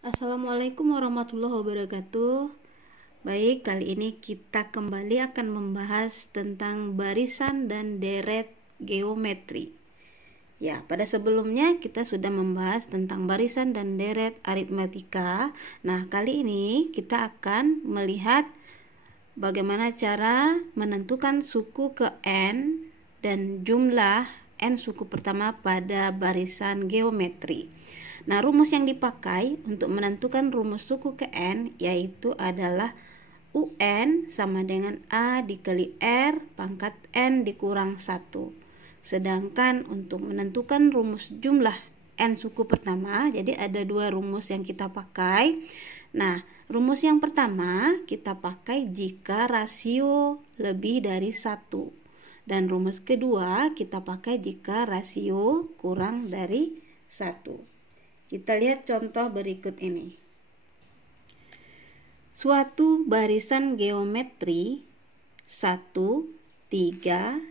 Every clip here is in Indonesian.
Assalamualaikum warahmatullahi wabarakatuh. Baik, kali ini kita kembali akan membahas tentang barisan dan deret geometri. Ya, pada sebelumnya kita sudah membahas tentang barisan dan deret aritmatika. Nah, kali ini kita akan melihat bagaimana cara menentukan suku ke N dan jumlah N suku pertama pada barisan geometri. Nah, rumus yang dipakai untuk menentukan rumus suku ke N yaitu adalah UN sama dengan A dikali R pangkat N dikurang 1. Sedangkan untuk menentukan rumus jumlah N suku pertama, jadi ada dua rumus yang kita pakai. Nah, rumus yang pertama kita pakai jika rasio lebih dari 1. Dan rumus kedua kita pakai jika rasio kurang dari 1. Kita lihat contoh berikut ini. Suatu barisan geometri 1, 3, 9,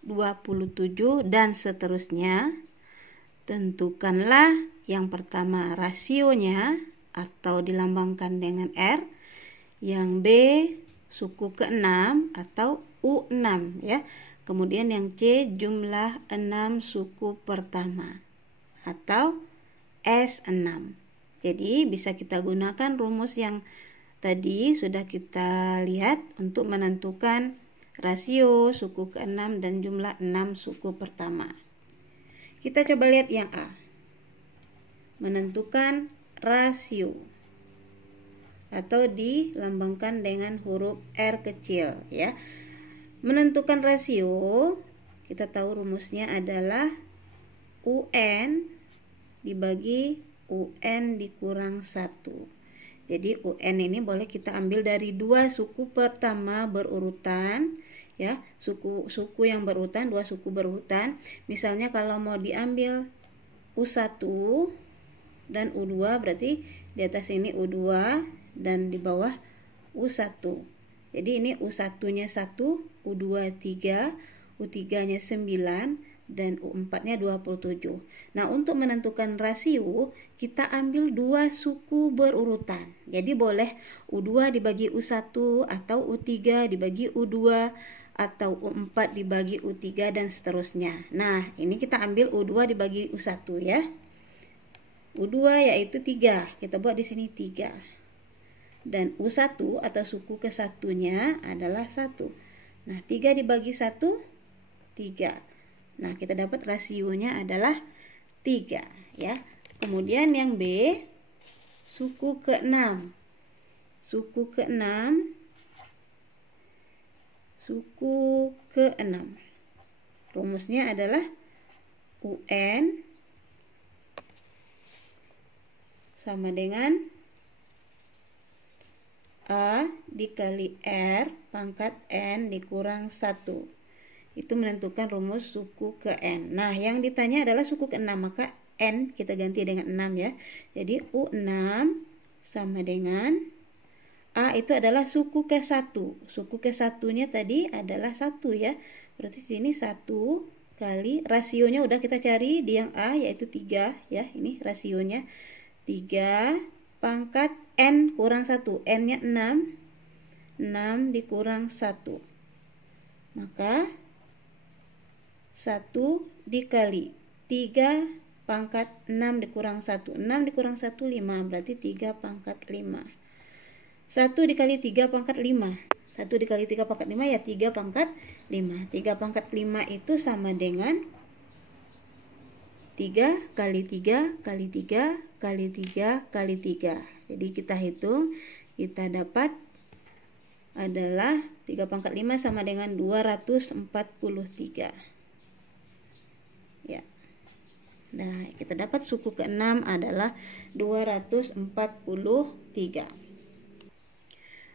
27 dan seterusnya. Tentukanlah yang pertama rasionya atau dilambangkan dengan R, yang B suku ke-6 atau U6 ya. Kemudian yang C jumlah 6 suku pertama atau S6. Jadi bisa kita gunakan rumus yang tadi sudah kita lihat untuk menentukan rasio suku ke-6 dan jumlah 6 suku pertama. Kita coba lihat yang A. Menentukan rasio atau dilambangkan dengan huruf R kecil ya. Menentukan rasio, kita tahu rumusnya adalah UN dibagi UN dikurang 1. Jadi UN ini boleh kita ambil dari dua suku pertama berurutan ya, suku yang berurutan, dua suku berurutan. Misalnya kalau mau diambil U1 dan U2, berarti di atas ini U2 dan di bawah U1. Jadi ini U1-nya 1, U2 3, U3-nya 9 dan U4-nya 27. Nah, untuk menentukan rasio, kita ambil dua suku berurutan. Jadi boleh U2 dibagi U1 atau U3 dibagi U2 atau U4 dibagi U3 dan seterusnya. Nah, ini kita ambil U2 dibagi U1 ya. U2 yaitu 3. Kita buat di sini 3. Dan U1 atau suku ke-1-nya adalah 1. Nah, 3 dibagi 1 3. Nah, kita dapat rasionya adalah 3 ya. Kemudian yang B suku ke-6. Suku ke-6. Rumusnya adalah UN sama dengan A dikali R pangkat N dikurang 1. Itu menentukan rumus suku ke N. Nah, yang ditanya adalah suku ke-6, maka N kita ganti dengan 6 ya. Jadi U6 sama dengan A itu adalah suku ke-1. Suku ke-1-nya tadi adalah 1 ya. Berarti sini 1 kali rasionya udah kita cari di yang A yaitu 3 ya. Ini rasionya 3 pangkat N kurang 1. N-nya 6. 6 dikurang 1. Maka 1 dikali 3 pangkat 6 dikurang 1. 6 dikurang 1, 5. Berarti 3 pangkat 5. 1 dikali 3 pangkat 5. 1 dikali 3 pangkat 5 ya 3 pangkat 5. 3 pangkat 5 itu sama dengan 3 kali 3 kali 3 kali 3 kali 3. Jadi kita hitung, kita dapat adalah 3 pangkat 5 sama dengan 243. Ya. Nah, kita dapat suku ke-6 adalah 243.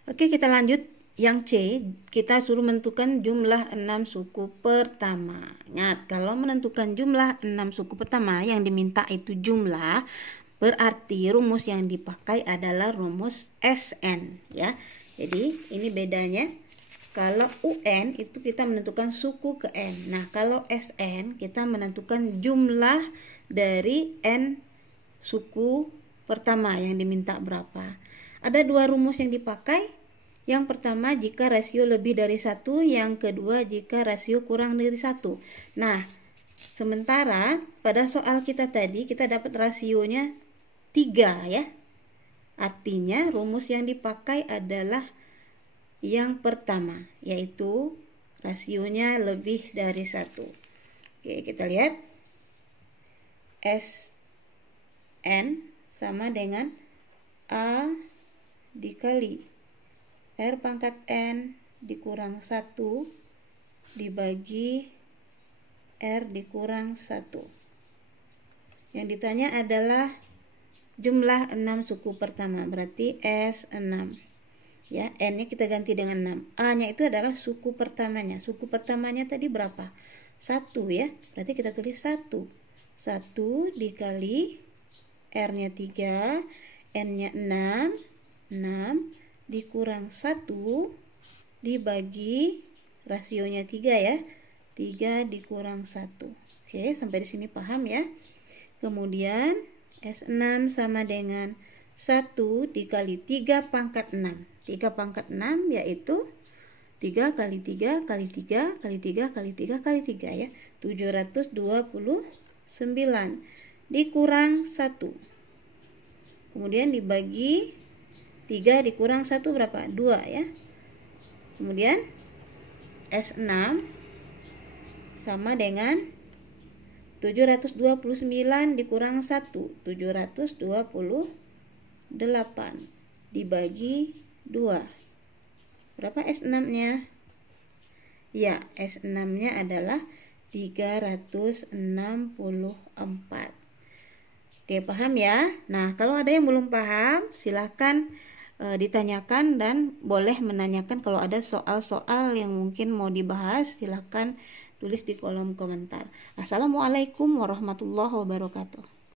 Oke, kita lanjut. Yang C, kita suruh menentukan jumlah 6 suku pertama. Ingat, kalau menentukan jumlah 6 suku pertama yang diminta itu jumlah, berarti rumus yang dipakai adalah rumus SN ya. Jadi, ini bedanya. Kalau UN itu kita menentukan suku ke N. Nah, kalau SN kita menentukan jumlah dari N suku pertama yang diminta berapa. Ada dua rumus yang dipakai. Yang pertama jika rasio lebih dari 1, yang kedua jika rasio kurang dari 1. Nah, sementara pada soal kita tadi kita dapat rasionya 3 ya. Artinya rumus yang dipakai adalah yang pertama, yaitu rasionya lebih dari 1. Oke, kita lihat. SN sama dengan A dikali R pangkat N dikurang 1 dibagi R dikurang 1. Yang ditanya adalah jumlah 6 suku pertama, berarti S6. Ya, N-nya kita ganti dengan 6. A-nya itu adalah suku pertamanya. Suku pertamanya tadi berapa? 1 ya. Berarti kita tulis 1. 1 dikali R-nya 3, N-nya 6 dikurang 1 dibagi rasionya 3 ya. 3 dikurang 1. Oke, sampai di sini paham ya. Kemudian S6 sama dengan 1 dikali 3 pangkat 6. 3 pangkat 6 yaitu 3 kali 3 kali 3 kali 3 kali 3 kali 3 ya. 729 dikurang 1. Kemudian dibagi 3 dikurang 1 berapa? 2 ya. Kemudian S6 sama dengan 729 dikurang 1, 728 dibagi 2. Berapa S6-nya? Ya, S6-nya adalah 364. Oke, paham ya? Nah, kalau ada yang belum paham, silahkan ditanyakan dan boleh menanyakan kalau ada soal-soal yang mungkin mau dibahas, silahkan tulis di kolom komentar. Assalamualaikum warahmatullahi wabarakatuh.